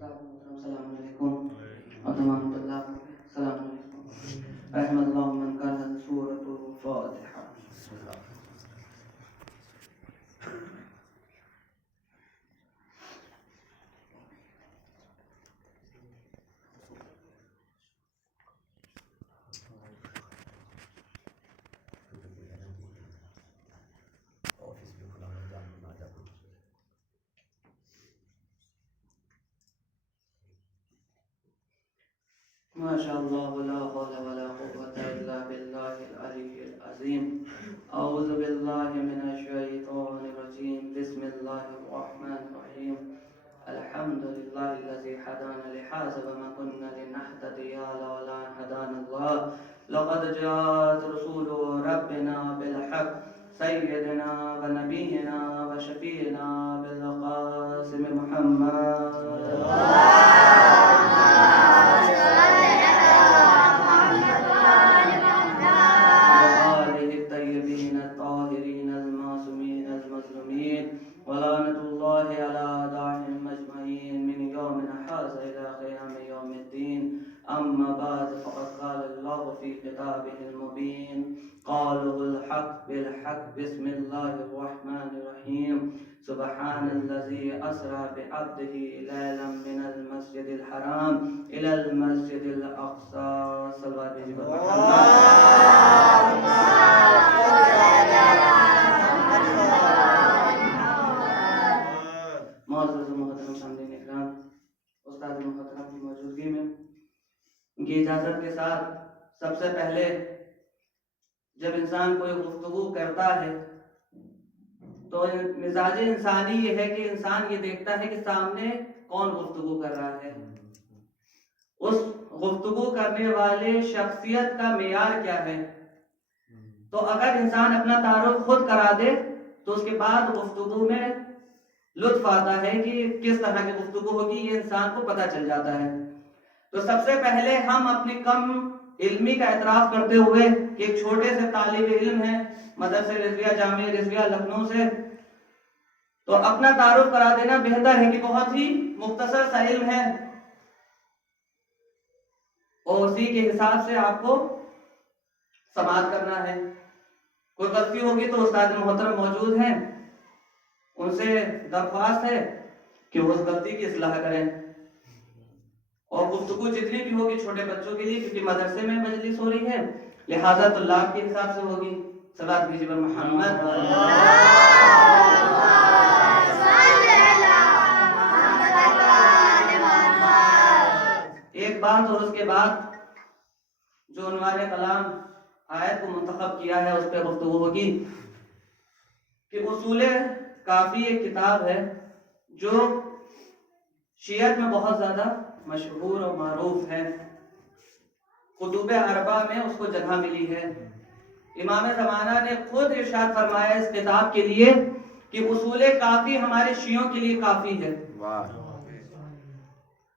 السلام علیکم اور تمام طلاب السلام علیکم رحم اللہ من قرأ سورۃ الفاتحہ. ماشاء اللہ لا حول ولا قوة الا باللہ العلی العظیم. اعوذ باللہ من الشیطان الرجیم. بسم اللہ الرحمن الرحیم. الحمد للہ الذی هدانا لهذا وما كنا لنهتدي لولا ان هدانا الله. لقد جاءت رسول ربنا بالحق سیدنا ونبینا وشفیعنا بالقاسم محمد أما بعد فقد قال الله في كتابه المبين قالوا الحق بالحق. بسم الله الرحمن الرحيم. سبحان الذي أسرى بعبده ليلا من المسجد الحرام إلى المسجد الأقصى. صلوات معزز محترم سامعین اکرام، استاد محترم کی موجودگی میں ان کی اجازت کے ساتھ سب سے پہلے جب انسان کوئی گفتگو کرتا ہے تو مزاج انسانی یہ ہے کہ انسان یہ دیکھتا ہے کہ سامنے کون گفتگو کر رہا ہے، اس گفتگو کرنے والے شخصیت کا معیار کیا ہے. تو اگر انسان اپنا تعارف خود کرا دے تو اس کے بعد گفتگو میں لطف آتا ہے کہ کس طرح کی گفتگو ہوگی، یہ انسان کو پتہ چل جاتا ہے. تو سب سے پہلے ہم اپنی کم علمی کا اعتراف کرتے ہوئے کہ ایک چھوٹے سے طالب علم ہیں مدرسہ رضویہ جامعہ رضویہ لکھنؤ سے، تو اپنا تعارف کرا دینا بہتر ہے کہ بہت ہی مختصر سا علم ہے اور اسی کے حساب سے آپ کو سماعت کرنا ہے. کوئی غلطی ہوگی تو استاد محترم موجود ہیں، ان سے درخواست ہے کہ وہ اس غلطی کی اصلاح کریں. اور گفتگو جتنی بھی ہوگی چھوٹے بچوں کے لیے، کیونکہ مدرسے میں مجلس ہو رہی ہے لہذا طلاب کے حساب سے ہوگی. صلوات بھیجیے پر محمد. ایک بات اور اس کے بعد جو عنوان کلام آیت کو منتخب کیا ہے اس پہ گفتگو ہوگی کہ اصول کافی ایک کتاب ہے جو شیعت میں بہت زیادہ مشہور اور معروف ہے. کتب اربع میں اس کو جگہ ملی ہے. امام زمانہ نے خود ارشاد فرمایا اس کتاب کے لیے کہ اصول کافی ہمارے شیعوں کے لیے کافی ہے.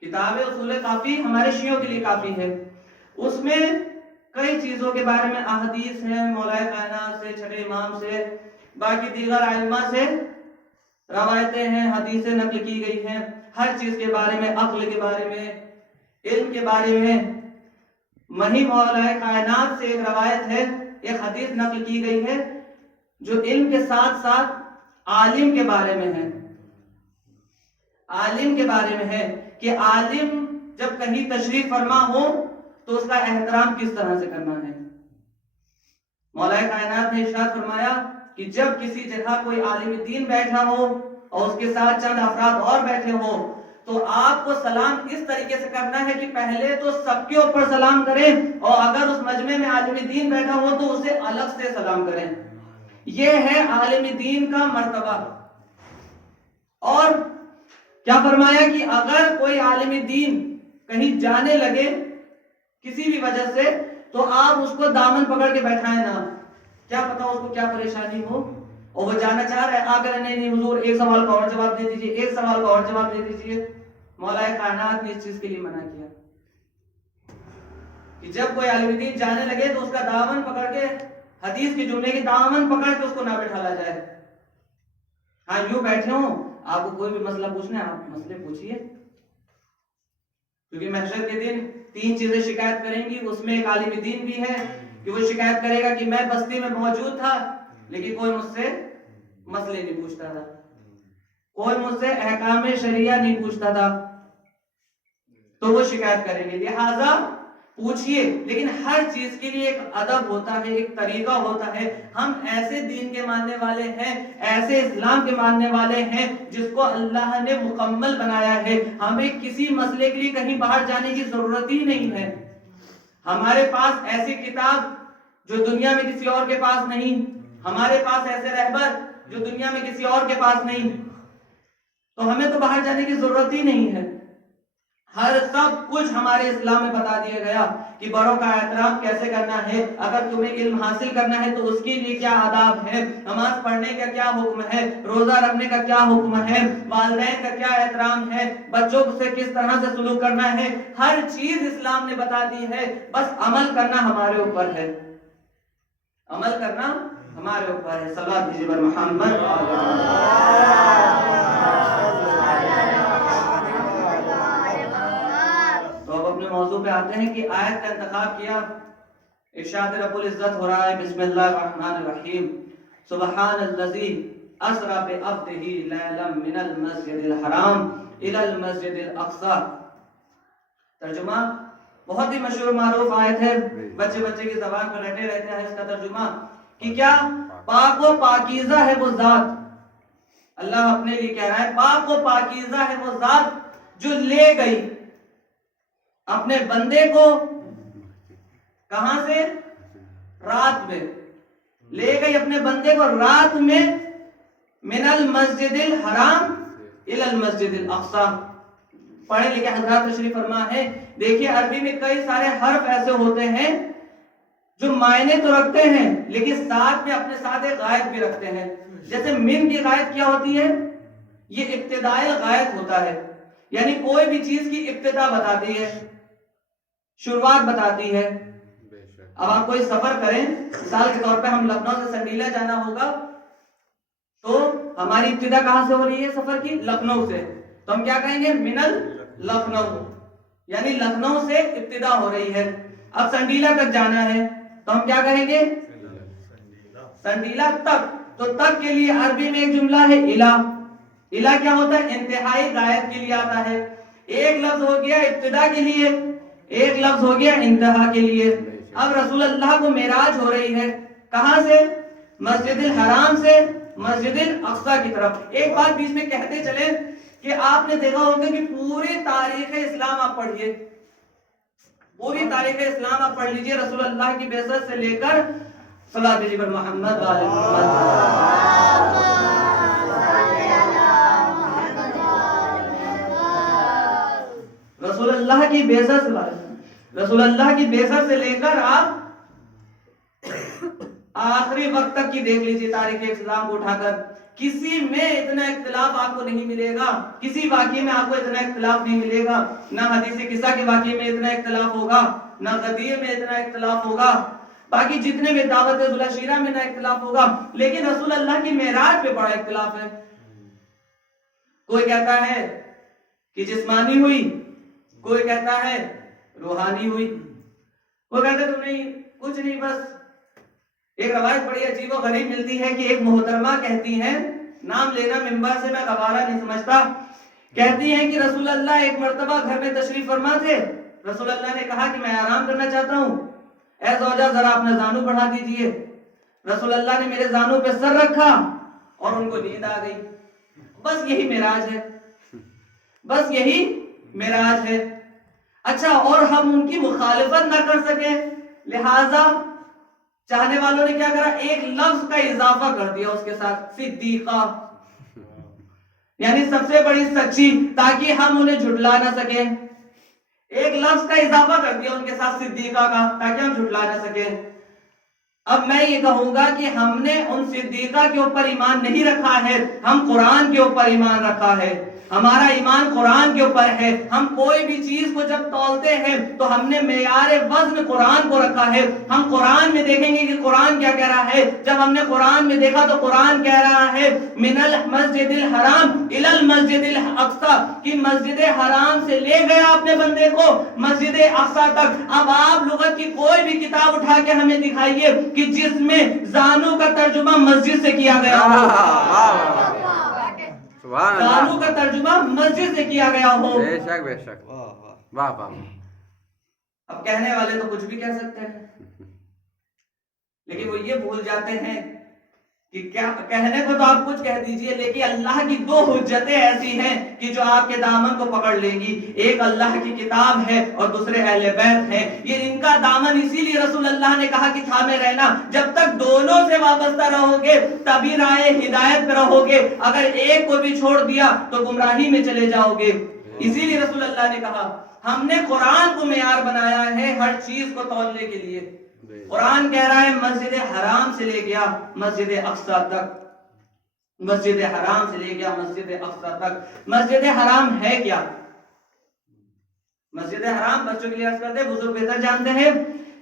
کتاب اصول کافی ہمارے شیعوں کے لیے کافی ہے. اس میں کئی چیزوں کے بارے میں احادیث ہیں مولا کائنات سے، چھٹے امام سے، باقی دیگر ائمہ سے روایتیں ہیں، حدیثیں نقل کی گئی ہیں. ہر چیز کے بارے میں، عقل کے بارے میں، علم کے بارے میں. وہی مولا کائنات سے ایک روایت ہے، ایک حدیث نقل کی گئی ہے جو علم کے ساتھ ساتھ عالم کے بارے میں ہے. عالم کے بارے میں ہے کہ عالم جب کہیں تشریف فرما ہو تو اس کا احترام کس طرح سے کرنا ہے. مولا کائنات نے ارشاد فرمایا کہ جب کسی جگہ کوئی عالم دین بیٹھا ہو اور اس کے ساتھ چند افراد اور بیٹھے ہو تو آپ کو سلام اس طریقے سے کرنا ہے کہ پہلے تو سب کے اوپر سلام کریں اور اگر اس مجمع میں عالم دین بیٹھا ہو تو اسے الگ سے سلام کریں. یہ ہے عالم دین کا مرتبہ. اور کیا فرمایا کہ اگر کوئی عالم دین کہیں جانے لگے کسی بھی وجہ سے تو آپ اس کو دامن پکڑ کے بیٹھائیں نہ. کیا پتا اس کو کیا پریشانی ہو اور وہ جانا چاہ رہا ہے، آ کر نہیں حضور ایک سوال کا اور جواب دے دیجیے، ایک سوال کا اور جواب دے دیجیے. مولا کائنات نے اس چیز کے لیے منع کیا کہ جب کوئی عالم دین جانے لگے تو اس کا دامن پکڑ کے، حدیث کے جملے کی دامن پکڑ کے اس کو نہ بٹھالا جائے. ہاں یوں بیٹھے ہوں، آپ کو کوئی بھی مسئلہ پوچھنا ہے آپ مسئلے پوچھیے، کیونکہ محشر کے دن 3 چیزیں شکایت کریں گی. اس میں ایک عالم دین بھی ہے کہ وہ شکایت کرے گا کہ میں بستی میں موجود تھا لیکن کوئی مجھ سے مسئلے نہیں پوچھتا تھا, کوئی مجھ سے احکام شریعہ نہیں پوچھتا تھا, تو وہ شکایت کریں گے. لہذا پوچھئے, لیکن ہر چیز کے لیے ایک ادب ہوتا ہے, ایک طریقہ ہوتا ہے. ہم ایسے دین کے ماننے والے ہیں, ایسے اسلام کے ماننے والے ہیں جس کو اللہ نے مکمل بنایا ہے. ہمیں کسی مسئلے کے لیے کہیں باہر جانے کی ضرورت ہی نہیں ہے. ہمارے پاس ایسی کتاب جو دنیا میں کسی اور کے پاس نہیں, ہمارے پاس ایسے رہبر جو دنیا میں کسی اور کے پاس نہیں, تو ہمیں تو باہر جانے کی ضرورت ہی نہیں ہے. ہر سب کچھ ہمارے اسلام میں بتا دیا گیا کہ بڑوں کا احترام کیسے کرنا ہے, اگر تمہیں علم حاصل کرنا ہے تو اس کے لیے کیا آداب ہے, نماز پڑھنے کا کیا حکم ہے, روزہ رکھنے کا کیا حکم ہے, والدین کا کیا احترام ہے, بچوں سے کس طرح سے سلوک کرنا ہے, ہر چیز اسلام نے بتا دی ہے. بس عمل کرنا ہمارے اوپر ہے, عمل کرنا ہمارے اوپر ہے. صلوات دیجیے بر محمد. موضوع پہ آتے ہیں کہ آیت کا انتخاب کیا. ارشاد رب العزت ہو رہا ہے, بسم اللہ الرحمن الرحیم, سبحان الذی اسری بعبدہ لیلا من المسجد الحرام الی المسجد الاقصی. ترجمہ بہت ہی مشہور معروف آیت ہے, بچے کی زبان پر رٹے رہتے ہیں اس کا ترجمہ کہ کیا پاک و پاکیزہ ہے وہ ذات. اللہ اپنے لیے کہہ رہا ہے پاک و پاکیزہ ہے وہ ذات جو لے گئی اپنے بندے کو کہاں سے, رات میں لے گئی اپنے بندے کو رات میں, من المسجد الحرام الی المسجد الاقصی. پڑھے لکھے حضرات تشریف فرما ہے. دیکھیے عربی میں کئی سارے حرف ایسے ہوتے ہیں جو معنی تو رکھتے ہیں لیکن ساتھ میں اپنے ساتھ ایک غائب بھی رکھتے ہیں. جیسے من کی غائب کیا ہوتی ہے, یہ ابتدائی غائب ہوتا ہے, یعنی کوئی بھی چیز کی ابتدا بتاتی ہے, شروعات بتاتی ہے. اب آپ کوئی سفر کریں, مثال کے طور پہ ہم لکھنؤ سے سنڈیلا جانا ہوگا تو ہماری ابتدا کہاں سے ہو رہی ہے سفر کی, لکھنؤ سے, تو ہم کیا کہیں گے, منل لکھنؤ, یعنی لکھنؤ سے ابتدا ہو رہی ہے. اب سنڈیلا تک جانا ہے تو ہم کیا کہیں گے, سنڈیلا تک. تو تک کے لیے عربی میں ایک جملہ ہے الا. الا کیا ہوتا ہے, انتہائی غائب کے لیے آتا ہے. ایک لفظ ہو گیا ابتدا کے لیے, ایک لفظ ہو گیا انتہا کے لیے. اب رسول اللہ کو معراج ہو رہی ہے کہاں سے, مسجد الحرام سے مسجد الاقصی کی طرف. ایک بات بیچ میں کہتے چلے کہ آپ نے دیکھا ہوگا کہ پوری تاریخ اسلام آپ پڑھیے, پوری تاریخ اسلام آپ پڑھ لیجئے, رسول اللہ کی بعثت سے لے کر صلوات دیجیے پر محمد و آل محمد. رسول اللہ کی بعثت رسول اللہ کی بعثت سے لے کر آپ آخری وقت تک کی دیکھ لیجیے تاریخ اسلام کو اٹھا کر, کسی میں اتنا اختلاف آپ کو نہیں ملے گا, کسی واقعے میں آپ کو اتنا اختلاف نہیں ملے گا, نہ حدیث قصہ کے واقعے میں اتنا اختلاف ہوگا, نہ غدیر میں اتنا اختلاف ہوگا, باقی جتنے بھی دعوت ذوالعشیرہ میں نہ اختلاف ہوگا, لیکن رسول اللہ کی معراج پہ بڑا اختلاف ہے. کوئی کہتا ہے کہ جسمانی ہوئی, کوئی کہتا ہے روحانی ہوئی, وہ کہتے تو نہیں کچھ نہیں, بس ایک روایت بڑی عجیب و غریب ملتی ہے کہ ایک محترمہ کہتی ہیں, نام لینا منبر سے میں گوارا نہیں سمجھتا, کہتی ہیں کہ رسول اللہ ایک مرتبہ گھر میں تشریف فرما تھے, رسول اللہ نے کہا کہ میں آرام کرنا چاہتا ہوں, اے زوجہ ذرا اپنا زانو بڑھا دیجئے. رسول اللہ نے میرے زانو پہ سر رکھا اور ان کو نیند آ گئی. بس یہی معراج ہے, بس یہی معراج ہے. اچھا, اور ہم ان کی مخالفت نہ کر سکیں, لہذا چاہنے والوں نے کیا کرا, ایک لفظ کا اضافہ کر دیا اس کے ساتھ, صدیقہ, یعنی سب سے بڑی سچی, تاکہ ہم انہیں جھٹلا نہ سکیں. ایک لفظ کا اضافہ کر دیا ان کے ساتھ صدیقہ کا, تاکہ ہم جھٹلا نہ سکیں. اب میں یہ کہوں گا کہ ہم نے ان صدیقہ کے اوپر ایمان نہیں رکھا ہے, ہم قرآن کے اوپر ایمان رکھا ہے. ہمارا ایمان قرآن کے اوپر ہے. ہم کوئی بھی چیز کو جب تولتے ہیں تو ہم نے معیار وزن قرآن کو رکھا ہے. ہم قرآن میں دیکھیں گے کہ قرآن کیا کہہ رہا ہے. جب ہم نے قرآن میں دیکھا تو قرآن کہہ رہا ہے من المسجد الحرام الی المسجد الاقصی، کہ مسجد حرام سے لے گیا اپنے بندے کو مسجد اقصی تک. اب آپ لغت کی کوئی بھی کتاب اٹھا کے ہمیں دکھائیے کہ جس میں زانو کا ترجمہ مسجد سے کیا گیا ہو. زانو کا ترجمہ مسجد سے کیا گیا ہو. بے شک بے شک. واہ واہ. اب کہنے والے تو کچھ بھی کہہ سکتے ہیں، لیکن وہ یہ بھول جاتے ہیں کہ کیا کہنے کو تو آپ کچھ کہہ دیجئے، لیکن اللہ کی دو حجتیں ایسی ہیں کہ جو آپ کے دامن کو پکڑ لیں گی. ایک اللہ کی کتاب ہے اور دوسرے اہل بیت ہیں. یہ ان کا دامن اسی لیے رسول اللہ نے کہا کہ تھامے رہنا. جب تک دونوں سے وابستہ رہو گے تبھی راہ ہدایت پہ رہو گے. اگر ایک کو بھی چھوڑ دیا تو گمراہی میں چلے جاؤ گے. اسی لیے رسول اللہ نے کہا ہم نے قرآن کو معیار بنایا ہے ہر چیز کو تولنے کے لیے. قرآن کہہ رہا ہے مسجد حرام سے لے گیا مسجد اقصی تک. مسجد حرام سے لے گیا مسجد اقصی تک. مسجد حرام ہے کیا؟ مسجد حرام بچوں کے لیے عرض کرتے ہیں، بزرگ بہتر جانتے ہیں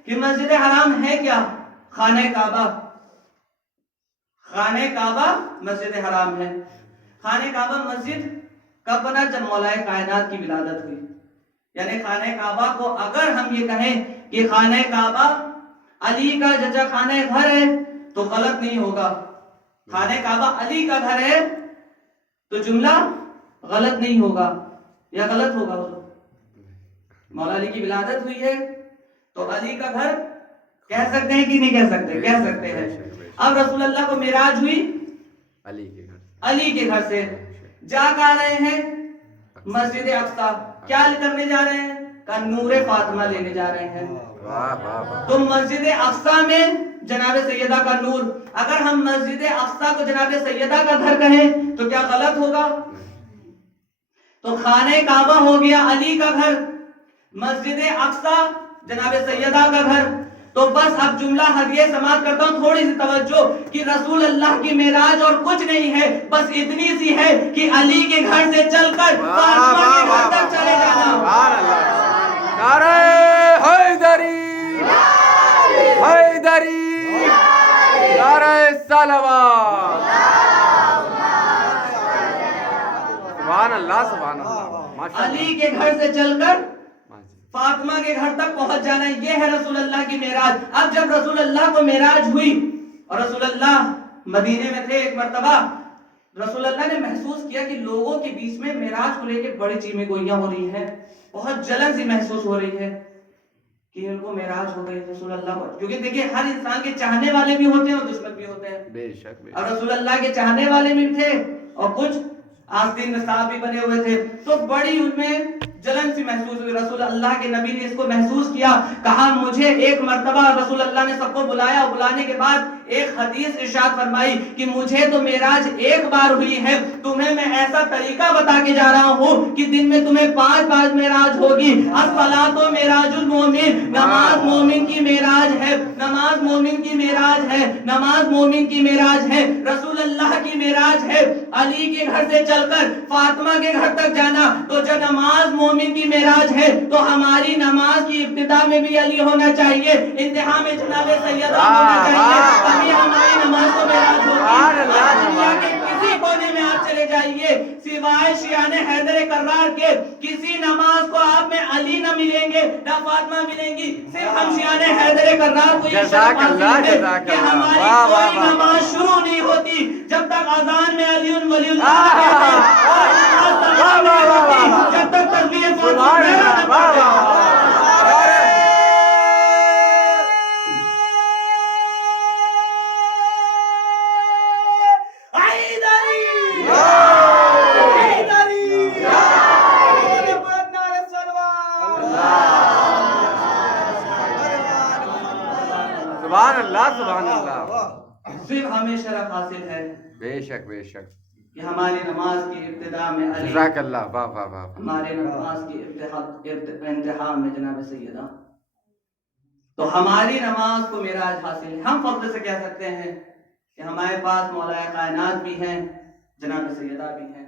کہ مسجد حرام ہے کیا. خانہ کعبہ. خانہ کعبہ مسجد حرام ہے. خانہ کعبہ مسجد کب بنا؟ جب مولا کائنات کی ولادت ہوئی. یعنی خانہ کعبہ کو اگر ہم یہ کہیں کہ خانہ کعبہ علی کا ججا خانہ گھر ہے تو غلط نہیں ہوگا. خانہ کعبہ علی کا گھر ہے تو جملہ غلط نہیں ہوگا، یا غلط ہوگا؟ مولا علی کی ولادت ہوئی ہے تو علی کا گھر کہہ سکتے ہیں کہ نہیں کہہ سکتے؟ کہہ سکتے ہیں. اب رسول اللہ کو معراج ہوئی علی کے گھر سے. جا کہاں رہے ہیں؟ مسجد اقصی. کیا کرنے جا رہے ہیں؟ کہ نور فاطمہ لینے جا رہے ہیں. تو مسجد اقصی میں جناب سیدہ کا نور. اگر ہم مسجد اقصی کو جناب سیدہ کا گھر کہیں تو کیا غلط ہوگا؟ تو خانہ کعبہ ہو گیا علی کا گھر، مسجد اقصی جناب سیدہ کا گھر. تو بس اب جملہ ہدیہ سماعت کرتا ہوں، تھوڑی سی توجہ کہ رسول اللہ کی معراج اور کچھ نہیں ہے، بس اتنی سی ہے کہ علی کے گھر سے چل کر فاطمہ کے گھر تک چلے جانا. نعرہ حیدری، حیدری، نعرہ صلوات. سبحان اللہ سبحان اللہ. علی کے گھر سے چل کر فاطمہ کے گھر تک پہنچ جانا، یہ ہے رسول اللہ کی معراج. اب جب رسول اللہ کو معراج ہوئی اور رسول اللہ مدینے میں تھے، ایک مرتبہ رسول اللہ نے محسوس کیا کہ لوگوں کے بیچ میں معراج کو لے کے بڑی چیمیں گوئیاں ہو رہی ہیں، بہت جلن سی محسوس ہو رہی ہے کہ ان کو معراج ہو گئی رسول اللہ کو. کیونکہ دیکھیں ہر انسان کے چاہنے والے بھی ہوتے ہیں اور دشمن بھی ہوتے ہیں. بے شک. اور رسول اللہ کے چاہنے والے بھی تھے اور کچھ آستین نصاب بھی بنے ہوئے تھے، تو بڑی ان میں جلن سی محسوس ہوئی. رسول اللہ کے نبی نے اس کو محسوس کیا، کہا مجھے ایک مرتبہ رسول اللہ نے سب کو بلایا، بلانے کے بعد ایک حدیث ارشاد فرمائی کہ مجھے تو معراج ایک بار ہوئی ہے، تمہیں میں ایسا طریقہ بتا کے جا رہا ہوں کہ دن میں تمہیں 5 بار معراج ہوگی. الصلاۃ معراج المومن، نماز مومن کی معراج ہے، نماز مومن کی معراج ہے، نماز مومن کی معراج ہے. رسول اللہ کی معراج ہے علی کے گھر سے چل کر فاطمہ کے گھر تک جانا. تو جو نماز مومن کی معراج ہے تو ہماری نماز کی ابتدا میں بھی علی ہونا چاہیے، انتہا میں جناب سیدہ ہونا چاہیے، تبھی ہماری نماز کو معراج ہوگی. دنیا کے کسی کونے میں آپ چلے جائیے سوائے شیعان حیدر کرار کے، کسی نماز کو آپ میں علی نہ ملیں گے نہ فاطمہ ملیں گی. صرف ہم شیعان حیدر کرار کو یہ شرف حاصل ہے کہ ہماری کوئی نماز شروع نہیں ہوتی جب تک اذان میں علی ولی اللہ کہتے ہیں، جب تک تسبیح فاطمہ نہ پڑھتے. سبحان اللہ سبحان اللہ. صرف ہمیں شرف حاصل ہے بے شک بے شک کہ ہماری نماز کی ابتدا میں علی، جزاک اللہ. واہ واہ واہ. ہماری نماز کی انتہا میں جناب سیدہ. تو ہماری نماز کو معراج حاصل ہے. ہم فخر سے کہہ سکتے ہیں کہ ہمارے پاس مولا کائنات بھی ہیں، جناب سیدہ بھی ہیں.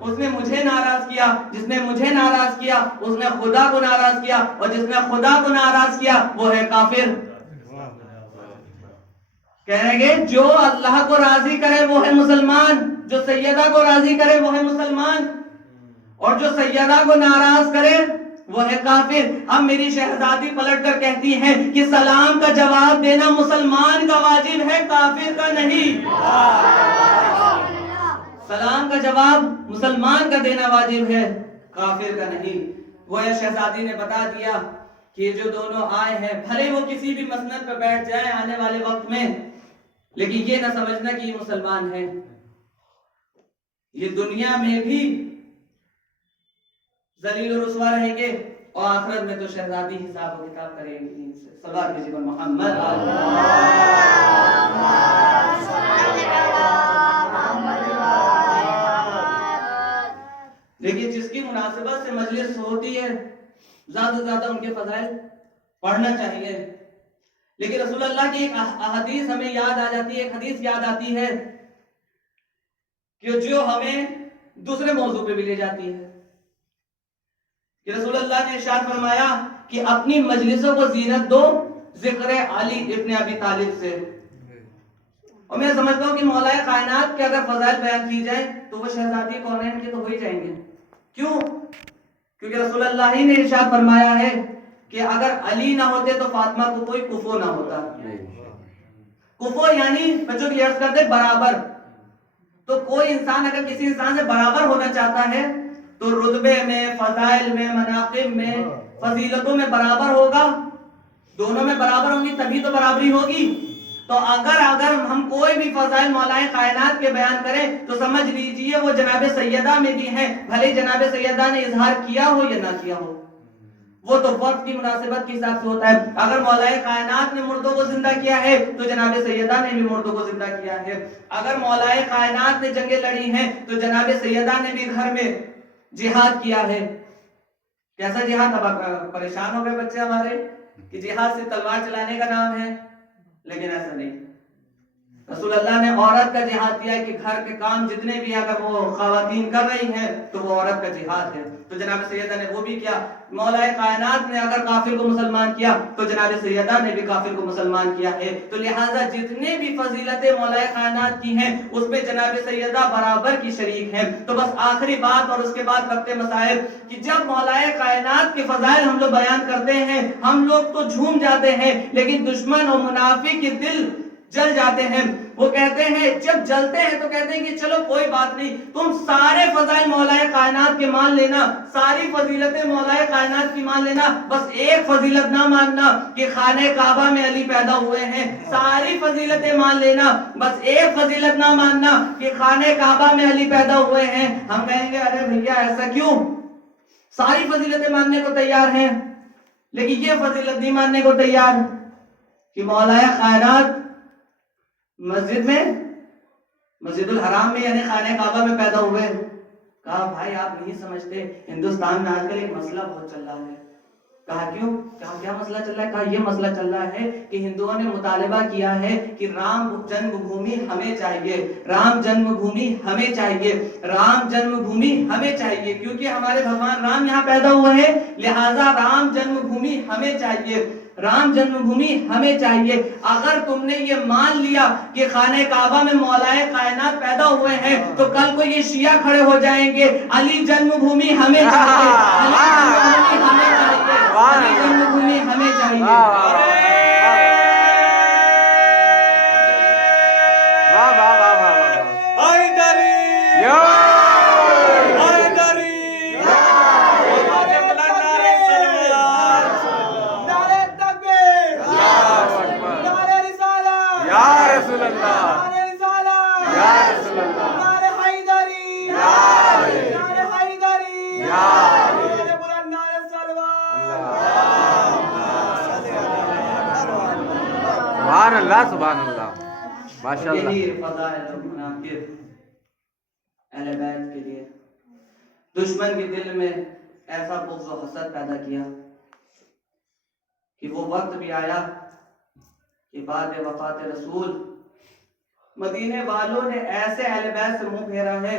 اس نے مجھے ناراض کیا، جس نے مجھے ناراض کیا اس نے خدا کو ناراض کیا، اور جس نے خدا کو ناراض کیا وہ ہے کافر۔ کہیں گے جو اللہ کو راضی کرے وہ ہے مسلمان، جو سیدہ کو راضی کرے وہ ہے مسلمان، اور جو سیدہ کو ناراض کرے وہ ہے کافر۔ اب میری شہزادی پلٹ کر کہتی ہے کہ سلام کا جواب دینا مسلمان کا واجب ہے، کافر کا نہیں۔ سلام کا جواب مسلمان کا دینا واجب ہے، کافر کا نہیں۔ گویا شہزادی نے بتا دیا کہ یہ جو دونوں آئے ہیں بھلے وہ کسی بھی مسند پہ بیٹھ جائیں آنے والے وقت میں، لیکن یہ نہ سمجھنا کہ یہ مسلمان ہیں، یہ دنیا میں بھی ذلیل و رسوا رہیں گے، اور آخرت میں تو شہزادی حساب و کتاب کریں گی۔ صلوات بھیجئے پر محمد۔ لیکن جس کی مناسبت سے مجلس ہوتی ہے زیادہ سے زیادہ ان کے فضائل پڑھنا چاہیے، لیکن رسول اللہ کی ایک حدیث ہمیں یاد آ جاتی ہے، ایک حدیث یاد آتی ہے کہ جو ہمیں دوسرے موضوع پہ بھی لے جاتی ہے کہ رسول اللہ نے ارشاد فرمایا کہ اپنی مجلسوں کو زینت دو ذکر علی ابن ابی طالب سے۔ اور میں سمجھتا ہوں کہ مولا کائنات کے اگر فضائل بیان کی جائیں تو وہ شہزادی کونین کے تو ہو ہی جائیں گے۔ کیوں؟ کیونکہ رسول اللہ ہی نے ارشاد فرمایا ہے کہ اگر علی نہ ہوتے تو فاطمہ کو کوئی کفو نہ ہوتا۔ کفو یعنی بچوں کی عرض کرتے برابر۔ تو کوئی انسان اگر کسی انسان سے برابر ہونا چاہتا ہے تو رتبے میں، فضائل میں، مناقب میں، فضیلتوں میں برابر ہوگا، دونوں میں برابر ہوں گی تبھی تو برابری ہوگی۔ تو اگر ہم کوئی بھی فضائل مولا کائنات کے بیان کریں تو سمجھ لیجئے وہ جناب سیدہ میں بھی ہیں، بھلے جناب سیدہ نے اظہار کیا ہو یا نہ کیا ہو، وہ تو وقت کی مناسبت کے حساب سے ہوتا ہے۔ اگر مولا کائنات نے مردوں کو زندہ کیا ہے تو جناب سیدہ نے بھی مردوں کو زندہ کیا ہے۔ اگر مولا کائنات نے جنگیں لڑی ہیں تو جناب سیدہ نے بھی گھر میں جہاد کیا ہے۔ کیسا جہاد؟ اب پریشان ہو گئے بچے ہمارے کہ جہاد سے تلوار چلانے کا نام ہے، لیکن ایسا نہیں۔ رسول اللہ نے عورت کا جہاد دیا ہے کہ گھر کے کام جتنے بھی اگر وہ خواتین کر رہی ہیں تو وہ عورت کا جہاد ہے، تو جناب سیدہ نے وہ بھی کیا۔ مولا کائنات نے اگر کافر کو مسلمان کیا تو جناب سیدہ نے بھی کافر کو مسلمان کیا ہے۔ تو لہٰذا جتنے بھی فضیلتیں مولا کائنات کی ہیں اس میں جناب سیدہ برابر کی شریک ہیں۔ تو بس آخری بات اور اس کے بعد ربط مسائل کہ جب مولا کائنات کے فضائل ہم لوگ بیان کرتے ہیں ہم لوگ تو جھوم جاتے ہیں، لیکن دشمن اور منافق کے دل جل جاتے ہیں۔ وہ کہتے ہیں جب جلتے ہیں تو کہتے ہیں کہ چلو کوئی بات نہیں، تم سارے فضائل مولا کائنات کے مان لینا، ساری فضیلتیں مولا کائنات کی مان لینا، بس ایک فضیلت نہ ماننا کہ خانہ کعبہ میں علی پیدا ہوئے ہیں۔ ساری فضیلتیں مان لینا، بس ایک فضیلت نہ ماننا کہ خانہ کعبہ میں علی پیدا ہوئے ہیں۔ ہم کہیں گے ارے بھیا ایسا کیوں؟ ساری فضیلتیں ماننے کو تیار ہیں لیکن یہ فضیلت نہیں ماننے کو تیار کہ مولا کائنات مسجد الحرام میں یعنی خانہ کعبہ میں پیدا ہوئے۔ کہا بھائی آپ نہیں سمجھتے، ہندوستان میں آج کل ایک مسئلہ بہت چل رہا ہے۔ کہا کیوں؟ کیا مسئلہ چل رہا ہے؟ کہا یہ مسئلہ چل رہا ہے کہ ہندوؤں نے مطالبہ کیا ہے کہ رام جنم بھومی ہمیں چاہیے، رام جنم بھومی ہمیں چاہیے، رام جنم بھومی ہمیں چاہیے، کیونکہ ہمارے بھگوان رام یہاں پیدا ہوئے ہیں لہٰذا رام جنم بھومی ہمیں چاہیے، رام جنم بھومی ہمیں چاہیے۔ اگر تم نے یہ مان لیا کہ خانہ کعبہ میں مولا کائنات پیدا ہوئے ہیں تو کل کو یہ شیعہ کھڑے ہو جائیں گے علی جنم بھومی ہمیں چاہیے، علی جنم بھومی ہمیں چاہیے۔ سبحان اللہ ماشاءاللہ۔ یہی فضائل اور مناقب اہل بیت کے لیے دشمن کے دل میں ایسا بغض و حسد پیدا کیا کہ وہ وقت بھی آیا کہ بعد وفات رسول مدینے والوں نے ایسے اہل بیت سے منہ پھیرا ہے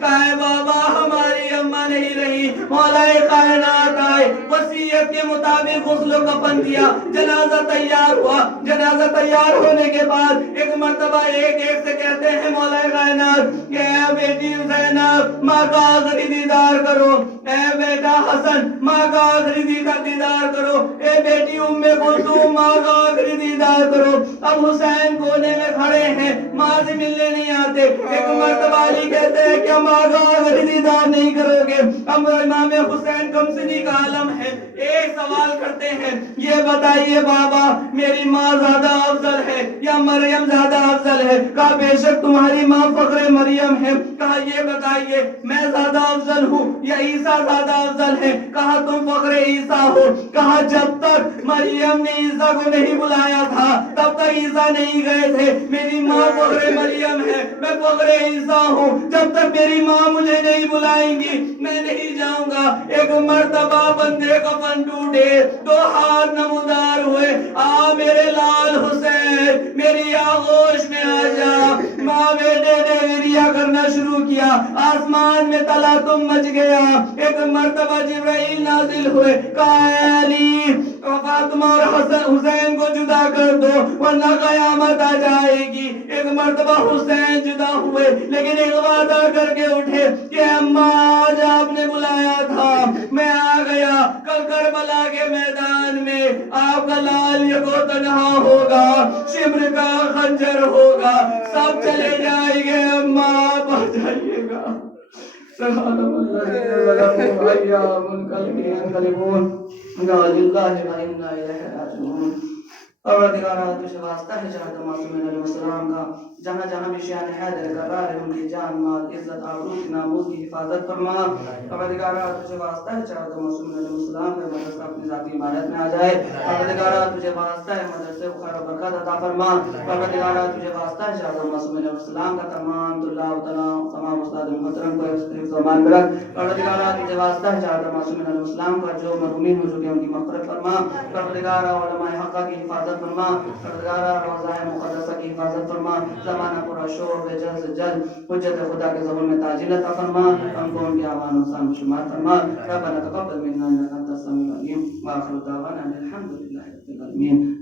کہا بابا ہماری اماں نہیں رہی، مولا کائنات آئے، وصیت کے مطابق غسل و کفن دیا، جنازہ تیار ہوا، جنازہ تیار ہونے کے بعد ایک مرتبہ ایک سے کہتے ہیں مولا کائنات کہ اے بیٹی زینب ماں کا آخری دیدار کرو، اے بیٹا حسن ماں کا آخری دیدار کرو، اے بیٹی ام کلثوم ماں کا آخری دیدار کرو۔ اب حسین کونے میں کھڑے ہیں، ماں سے ملنے نہیں آتے۔ ایک مرتبہ علی کہتے ہیں کہ ماں کا آخری دیدار نہیں کرو گے؟ اب امام حسین کم سنی کا عالم ہے، ایک سوال کرتے ہیں، یہ بتائیے بابا میری ماں زیادہ افضل ہے یا مریم زیادہ افضل ہے؟ کہا بے شک تمہاری ماں فخر مریم ہے۔ کہا یہ بتائیے میں زیادہ افضل ہوں یا عیسیٰ زیادہ افضل ہے؟ کہا تم فخر عیسیٰ ہو۔ کہا جب تک مریم نے عیسیٰ کو نہیں بلایا تھا تب تک عیسیٰ نہیں گئے تھے، میری ماں فخر مریم ہے، میں فخر عیسیٰ ہوں، جب تک میری ماں مجھے نہیں بلائیں گی میں نہیں جاؤں گا۔ ایک مرتبہ بندے کفن ٹوٹے، دو ہاتھ نمودار ہوئے، آ میرے لال حسین میری آغوش میں آ جا۔ ماں بیٹے نے وریا کرنا شروع کیا، آسمان میں تلاطم مچ گیا۔ ایک مرتبہ جبرائیل نازل ہوئے، کہا اے علی فاطمہ اور حسین کو جدا کر دو ورنہ قیامت آ جائے گی۔ ایک مرتبہ حسین جدا ہوئے لیکن ایک وعدہ کر کے اٹھے کہ اماں آج آپ نے بلایا تھا میں آ گیا، کل کربلا کے میدان میں آپ کا لال یکو تنہا ہوگا، شمر کا خنجر ہوگا، سب چلے جائیں گے، اماں آپ آ جائیے گا۔ سبحان اللہ ایام منقلبون انا للہ و انا الیہ راجعون۔ پروردگارا تجھے واسطہ ہے چاہتا معصومین علیہ السلام کا، جہاں جہاں بھی شیعان حیدر قرار ہے ان کی جان مال عزت آبرو کی ناموس کی حفاظت فرما۔ پروردگارا تجھے واسطہ ہے چاہتا معصومین علیہ السلام کا مدرسہ اپنی ذاتی عمارت میں آ جائے۔ پروردگارا تجھے واسطہ ہے مدرسے کو خیر و برکت عطا فرما۔ پروردگارا تجھے واسطہ ہے چاہتا معصومین علیہ السلام کا تمام طلاب تمام استاد محترم کو حفظ و امان میں رکھ۔ پروردگارا تجھے واسطہ ہے چاہتا معصومین علیہ السلام کا جو محرومین ہو چکے ان کی مغفرت فرما۔ پروردگارا علماء حقہ کی حفاظت فرما۔ پروردگارا روضہ مقدسہ کی حفاظت فرما۔ زمانہ پورا شور بے جلد سے جلد حجت خدا کے ظہور میں تاجیل عطا فرما۔ ہم کو ان کے اعمال و شان شمار فرما۔ ربنا تقبل منا انک انت السمیع العلیم، وآخر دعوانا الحمد للہ رب العالمین۔